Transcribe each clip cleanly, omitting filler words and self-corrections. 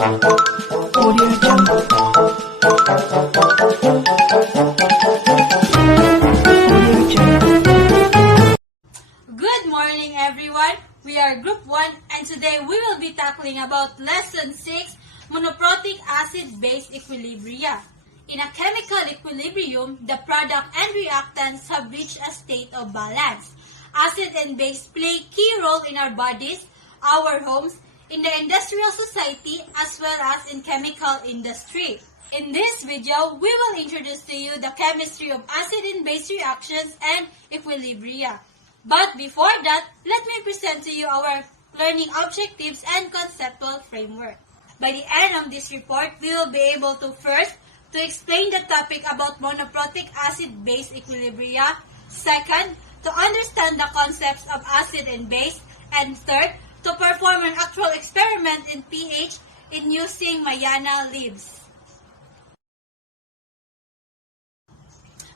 Audio Jungle. Audio Jungle. Good morning, everyone. We are Group 1 and today we will be tackling about Lesson 6, Monoprotic Acid-Base Equilibria. In a chemical equilibrium, the product and reactants have reached a state of balance. Acid and base play key role in our bodies, our homes, in the industrial society, as well as in chemical industry. In this video, we will introduce to you the chemistry of acid and base reactions and equilibria. But before that, let me present to you our learning objectives and conceptual framework. By the end of this report, we will be able to first, to explain the topic about monoprotic acid-base equilibria. Second, to understand the concepts of acid and base. And third, to perform an actual experiment in pH in using Mayana leaves.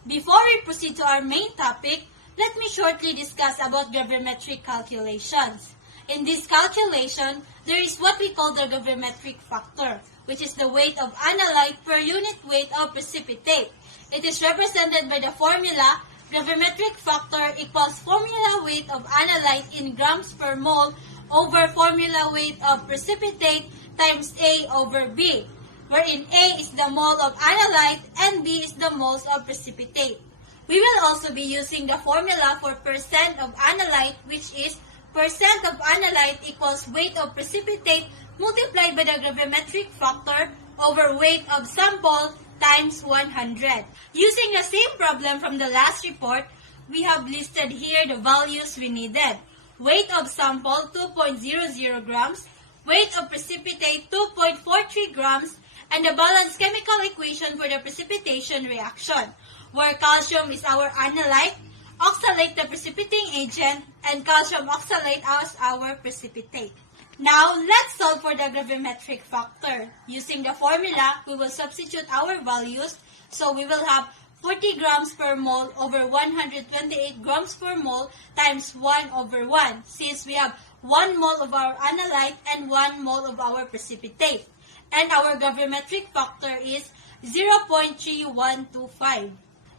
Before we proceed to our main topic, let me shortly discuss about gravimetric calculations. In this calculation, there is what we call the gravimetric factor, which is the weight of analyte per unit weight of precipitate. It is represented by the formula gravimetric factor equals formula weight of analyte in grams per mole over formula weight of precipitate times A over B, wherein A is the mole of analyte and B is the moles of precipitate. We will also be using the formula for percent of analyte, which is percent of analyte equals weight of precipitate multiplied by the gravimetric factor over weight of sample times 100. Using the same problem from the last report, we have listed here the values we needed. Weight of sample 2.00 grams, weight of precipitate 2.43 grams, and the balanced chemical equation for the precipitation reaction, where calcium is our analyte, oxalate the precipitating agent, and calcium oxalate as our precipitate. Now, let's solve for the gravimetric factor. Using the formula, we will substitute our values. So, we will have 40 grams per mole over 128 grams per mole times 1 over 1, since we have 1 mole of our analyte and 1 mole of our precipitate. And our gravimetric factor is 0.3125.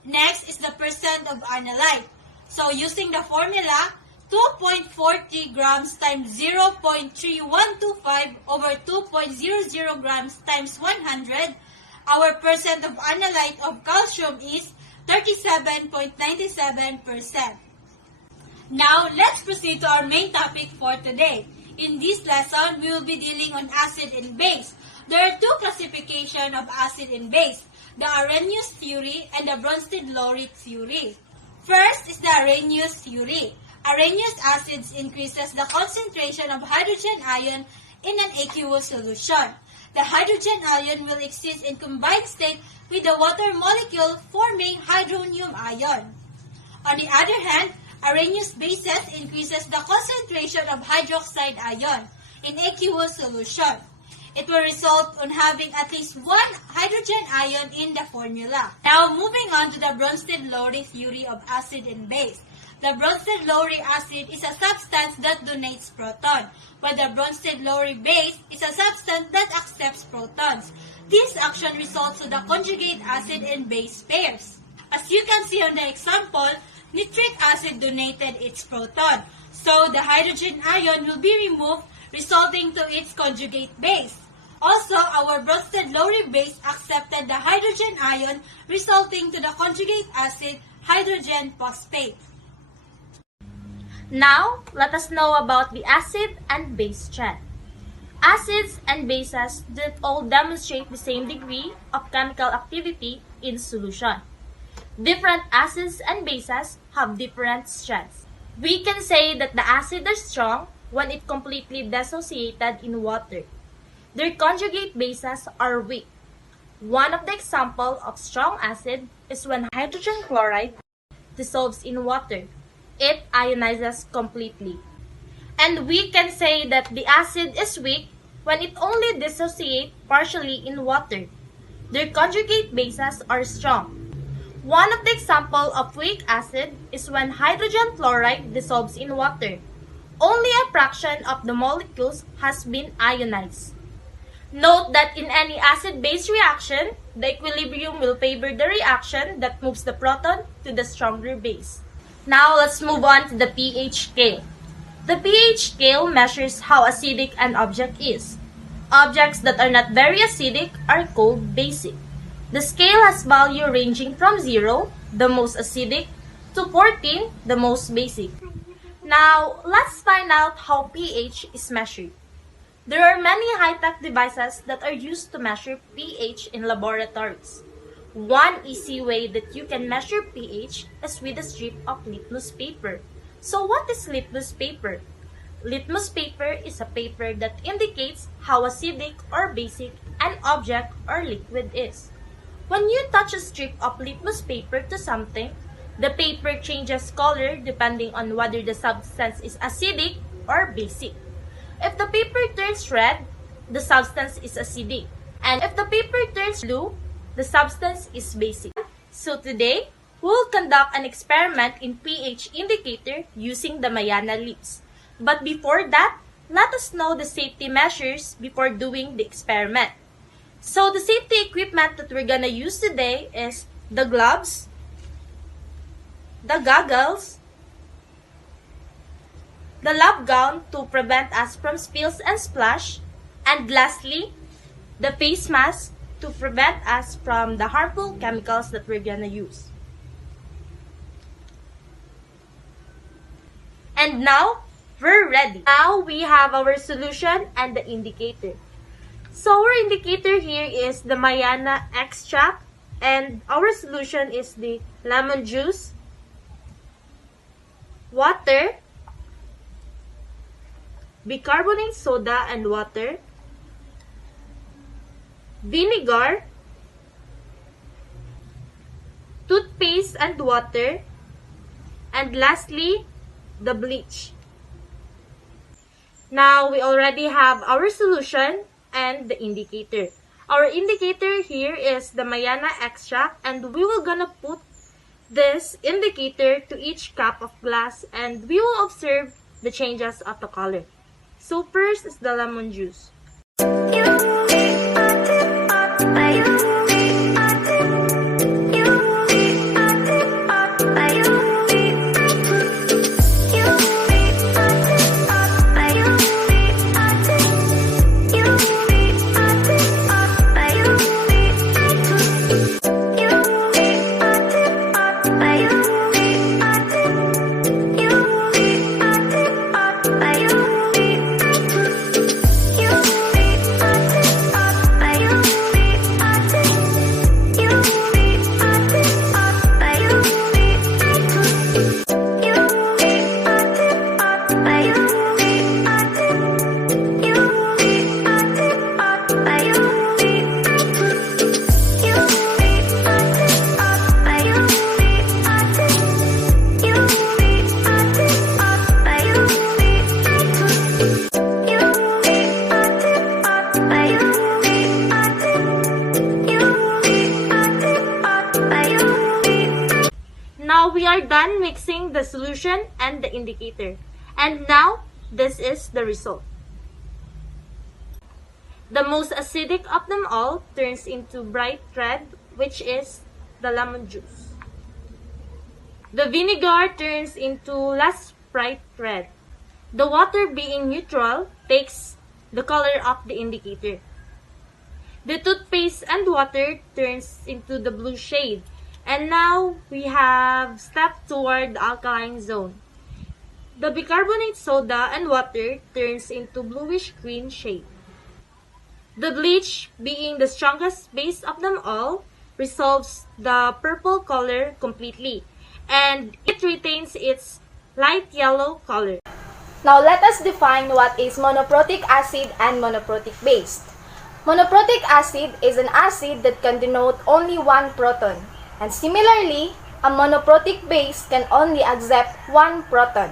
Next is the percent of analyte. So, using the formula, 2.40 grams times 0.3125 over 2.00 grams times 100, our percent of analyte of calcium is 37.97%. Now, let's proceed to our main topic for today. In this lesson, we will be dealing on acid and base. There are two classifications of acid and base, the Arrhenius theory and the Bronsted-Lowry theory. First is the Arrhenius theory. Arrhenius acids increases the concentration of hydrogen ion in an aqueous solution. The hydrogen ion will exist in combined state with the water molecule forming hydronium ion. On the other hand, Arrhenius bases increases the concentration of hydroxide ion in aqueous solution. It will result on having at least one hydrogen ion in the formula. Now, moving on to the Bronsted-Lowry theory of acid and base. The Bronsted-Lowry acid is a substance that donates proton, while the Bronsted-Lowry base is a substance that accepts protons. This action results to the conjugate acid and base pairs. As you can see on the example, nitric acid donated its proton, so the hydrogen ion will be removed, resulting to its conjugate base. Also, our Bronsted-Lowry base accepted the hydrogen ion, resulting to the conjugate acid hydrogen phosphate. Now, let us know about the acid and base trend. Acids and bases don't all demonstrate the same degree of chemical activity in solution. Different acids and bases have different strengths. We can say that the acids are strong when it completely dissociated in water. Their conjugate bases are weak. One of the examples of strong acid is when hydrogen chloride dissolves in water. It ionizes completely. And we can say that the acid is weak when it only dissociates partially in water. Their conjugate bases are strong. One of the examples of weak acid is when hydrogen fluoride dissolves in water. Only a fraction of the molecules has been ionized. Note that in any acid-base reaction, the equilibrium will favor the reaction that moves the proton to the stronger base. Now let's move on to the pH scale. The pH scale measures how acidic an object is. Objects that are not very acidic are called basic. The scale has value ranging from 0, the most acidic, to 14, the most basic. Now, let's find out how pH is measured. There are many high-tech devices that are used to measure pH in laboratories. One easy way that you can measure pH is with a strip of litmus paper. So what is litmus paper? Litmus paper is a paper that indicates how acidic or basic an object or liquid is. When you touch a strip of litmus paper to something, the paper changes color depending on whether the substance is acidic or basic. If the paper turns red, the substance is acidic. And if the paper turns blue, the substance is basic. So today, we'll conduct an experiment in pH indicator using the Mayana leaves. But before that, let us know the safety measures before doing the experiment. So the safety equipment that we're gonna use today is the gloves, the goggles, the lab gown to prevent us from spills and splash, and lastly, the face mask to prevent us from the harmful chemicals that we're gonna use. And now, we're ready. Now, we have our solution and the indicator. So, our indicator here is the Mayana extract, and our solution is the lemon juice, water, bicarbonate soda and water, vinegar, toothpaste and water, and lastly, the bleach. Now, we already have our solution and the indicator. Our indicator here is the Mayana extract, and we will gonna put this indicator to each cup of glass, and we will observe the changes of the color. So first is the lemon juice. Now we are done mixing the solution and the indicator. And now, this is the result. The most acidic of them all turns into bright red, which is the lemon juice. The vinegar turns into less bright red. The water, being neutral, takes the color of the indicator. The toothpaste and water turns into the blue shade. And now we have stepped toward the alkaline zone. The bicarbonate soda and water turns into bluish green shade. The bleach, being the strongest base of them all, resolves the purple color completely, and it retains its light yellow color. Now let us define what is monoprotic acid and monoprotic base. Monoprotic acid is an acid that can denote only one proton, and similarly, a monoprotic base can only accept one proton.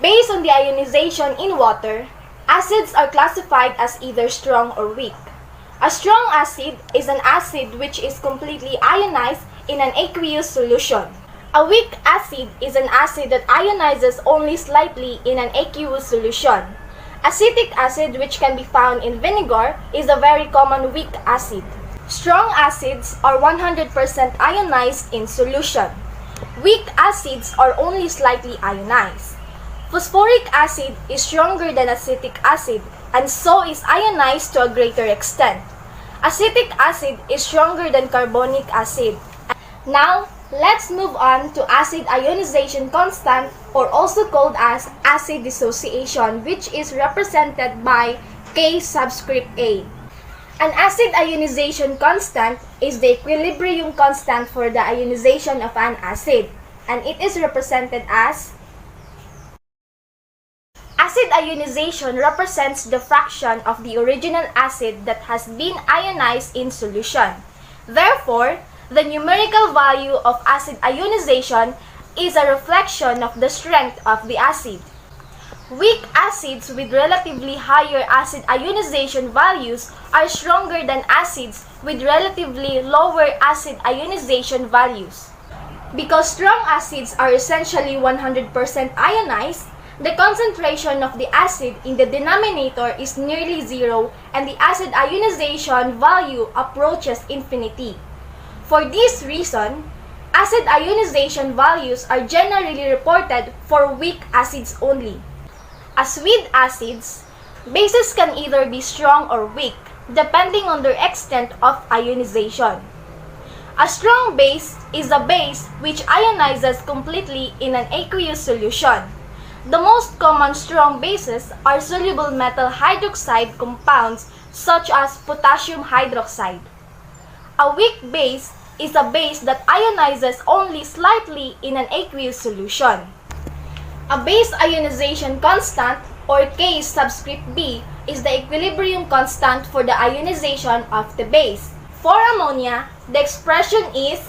Based on the ionization in water, acids are classified as either strong or weak. A strong acid is an acid which is completely ionized in an aqueous solution. A weak acid is an acid that ionizes only slightly in an aqueous solution. Acetic acid, which can be found in vinegar, is a very common weak acid. Strong acids are 100% ionized in solution. Weak acids are only slightly ionized. Phosphoric acid is stronger than acetic acid and so is ionized to a greater extent. Acetic acid is stronger than carbonic acid. Now, let's move on to acid ionization constant, or also called as acid dissociation, which is represented by K subscript A. An acid ionization constant is the equilibrium constant for the ionization of an acid, and it is represented as acid ionization represents the fraction of the original acid that has been ionized in solution. Therefore, the numerical value of acid ionization is a reflection of the strength of the acid. Weak acids with relatively higher acid ionization values are stronger than acids with relatively lower acid ionization values. Because strong acids are essentially 100% ionized, the concentration of the acid in the denominator is nearly zero and the acid ionization value approaches infinity. For this reason, acid ionization values are generally reported for weak acids only. As with acids, bases can either be strong or weak, depending on their extent of ionization. A strong base is a base which ionizes completely in an aqueous solution. The most common strong bases are soluble metal hydroxide compounds such as potassium hydroxide. A weak base is a base that ionizes only slightly in an aqueous solution. A base ionization constant, or K subscript B, is the equilibrium constant for the ionization of the base. For ammonia, the expression is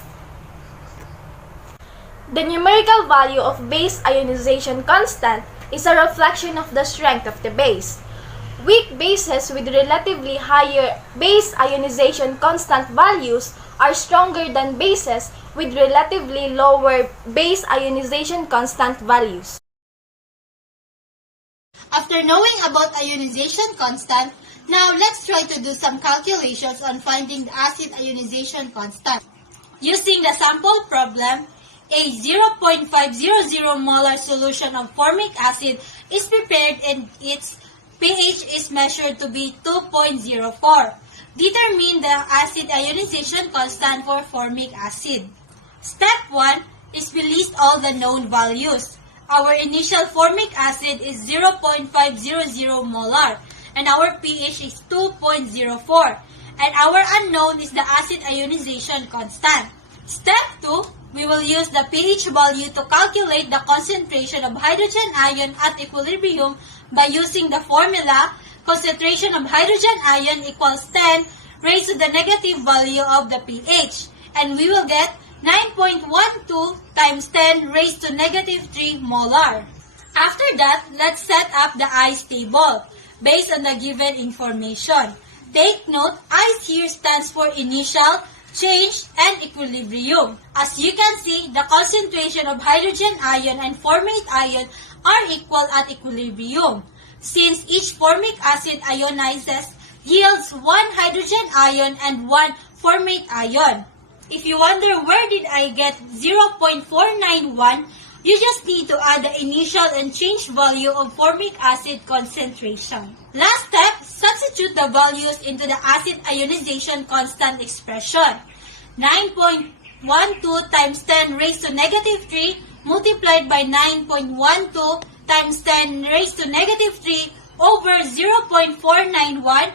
the numerical value of base ionization constant is a reflection of the strength of the base. Weak bases with relatively higher base ionization constant values are stronger than bases with relatively lower base ionization constant values. After knowing about ionization constant, now let's try to do some calculations on finding the acid ionization constant. Using the sample problem, a 0.500 molar solution of formic acid is prepared and its pH is measured to be 2.04. Determine the acid ionization constant for formic acid. Step 1 is we list all the known values. Our initial formic acid is 0.500 molar and our pH is 2.04, and our unknown is the acid ionization constant. Step 2, we will use the pH value to calculate the concentration of hydrogen ion at equilibrium by using the formula concentration of hydrogen ion equals 10 raised to the negative value of the pH, and we will get 9.12 times 10 raised to negative 3 molar. After that, let's set up the ice table based on the given information. Take note, ice here stands for initial, change, and equilibrium. As you can see, the concentration of hydrogen ion and formate ion are equal at equilibrium. Since each formic acid ionizes, yields 1 hydrogen ion and 1 formate ion. If you wonder where did I get 0.491, you just need to add the initial and change value of formic acid concentration. Last step, substitute the values into the acid ionization constant expression. 9.12 times 10 raised to negative 3 multiplied by 9.12 times 10 raised to negative 3 over 0.491,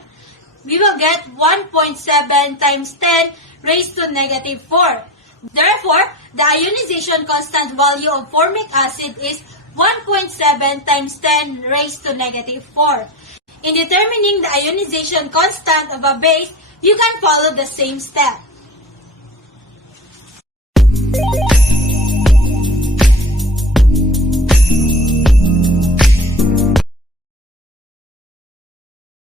we will get 1.7 times 10 raised to negative 4. Therefore, the ionization constant value of formic acid is 1.7 times 10 raised to negative 4. In determining the ionization constant of a base, you can follow the same step.